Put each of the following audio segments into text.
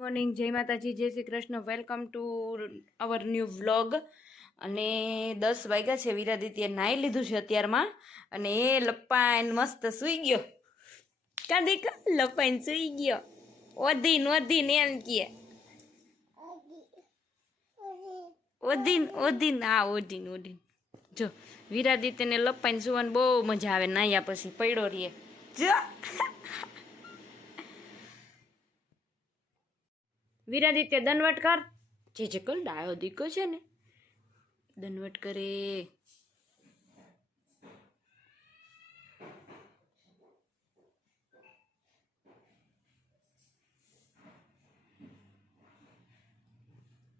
Morning, જય માતાજી, જય Shri Krishna. Welcome to our new vlog. અને 10 વાગ્યા છે. વિરાદિત્ય નાહી લીધું છે અત્યારમાં, અને એ લપાઈને મસ્ત સૂઈ ગયો. કા દેખા, લપાઈને સૂઈ ગયો. ઓધીન એમ કે ઓધીન. જો વિરાદિત્યને લપાઈને સુવાની બહુ મજા આવે. નાહ્યા પછી પડ્યો રહીએ. જો વિરાદિત્ય દનવટ કર. જે કર, ડાયો દીકો છે ને, દનવટ કરે.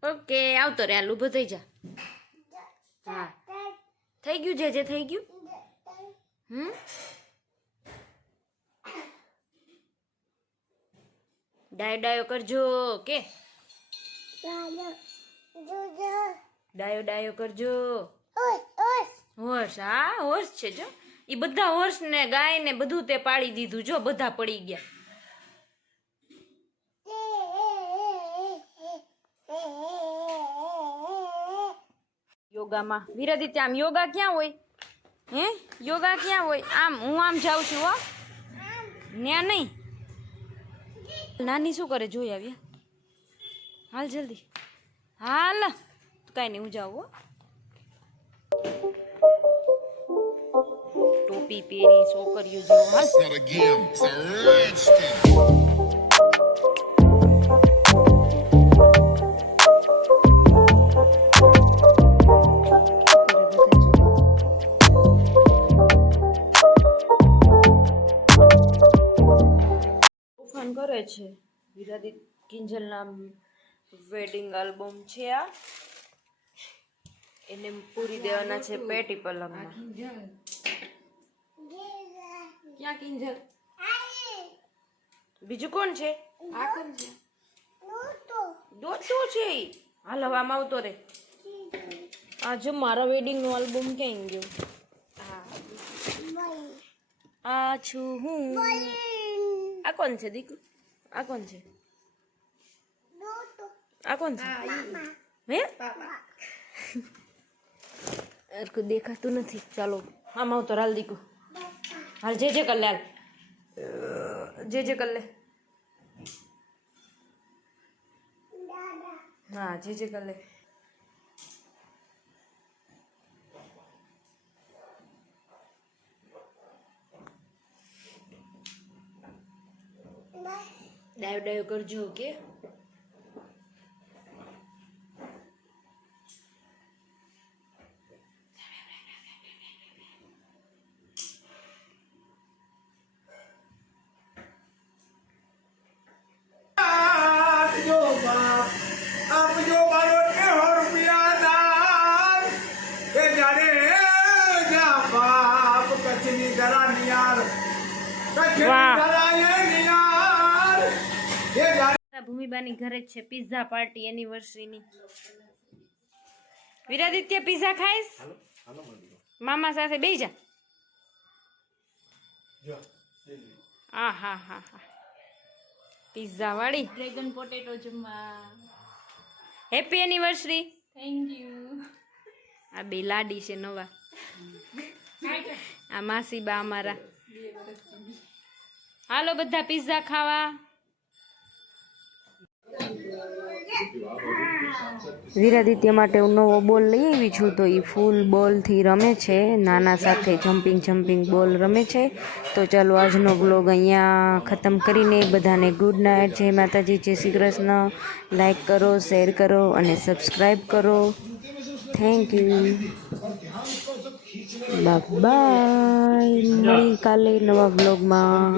ઓકે, આવતો રે. હાલ ઊભો થઈ જા. હા, થઈ ગયું. જે થઈ ગયું. ડાયો કરજો કે ડાયો કરજો. હોર્સ, હા હોર્સ છે. જો એ બધા હોર્સ ને ગાય ને બધું તે પાડી દીધું. જો બધા પડી ગયા. યોગામાં વિરાદિત્ય આમ યોગા ક્યાં હોય? યોગા ક્યાં હોય? આમ હું આમ જાઉં છું. હો, ન્યા નહીં. નાની શું કરે જોઈ આવ્યા. હાલ જલ્દી હાલ. કાંઈ નહીં, હું જાઉં. હો, ટોપી પહેરી છોકરીઓ જેવું. હાલ. કરે છે. વિરાદિત્ય કિંજલના વેડિંગ આલ્બમ છે આ. એને પૂરી દેવાના છે પેટી પલંગમાં. ક્યાં કિંજલ? બીજું કોણ છે? આ કોણ છે? દોતો છે. હાલ હવે આમ આવતો રે. આ જો મારા વેડિંગ નો આલ્બમ ક્યાં ગયો? આ છું હું. આ કોણ છે દીકુ? આ કોણ છે? આ કોણ છે? હે, અરકુ દેખાતું નથી. ચાલો આમ આવતો. હાલ દીકુ, હાલ. જે કર લે. હાલ જે કર લે. હા, જે કર લે. ડાયો કરજો કે ભૂમિબાની ઘરે જ છે પિઝા પાર્ટી એનિવર્સરીની. વિરાદિત્ય પિઝા ખાઈશ? મામા સાથે બેસી જા. હા, પિઝા વાળી ડ્રેગન પોટેટો જમવા. Happy anniversary. Thank you. આ બે લાડી છે નવા. આ માસી બા અમારા. હાલો બધા પિઝા ખાવા. વિરાદિત્ય માટે હું નવો બોલ લઈ આવી છું. તો એ ફૂલ બોલથી રમે છે. નાના સાથે જમ્પિંગ બોલ રમે છે. તો ચાલો આજનો વ્લોગ અહીંયા ખતમ કરીને બધાને ગુડ નાઇટ. જય માતાજી, જય શ્રી કૃષ્ણ. લાઈક કરો, શેર કરો અને સબસ્ક્રાઈબ કરો. Thank you. બાય. મળી કાલે નવા વ્લોગમાં.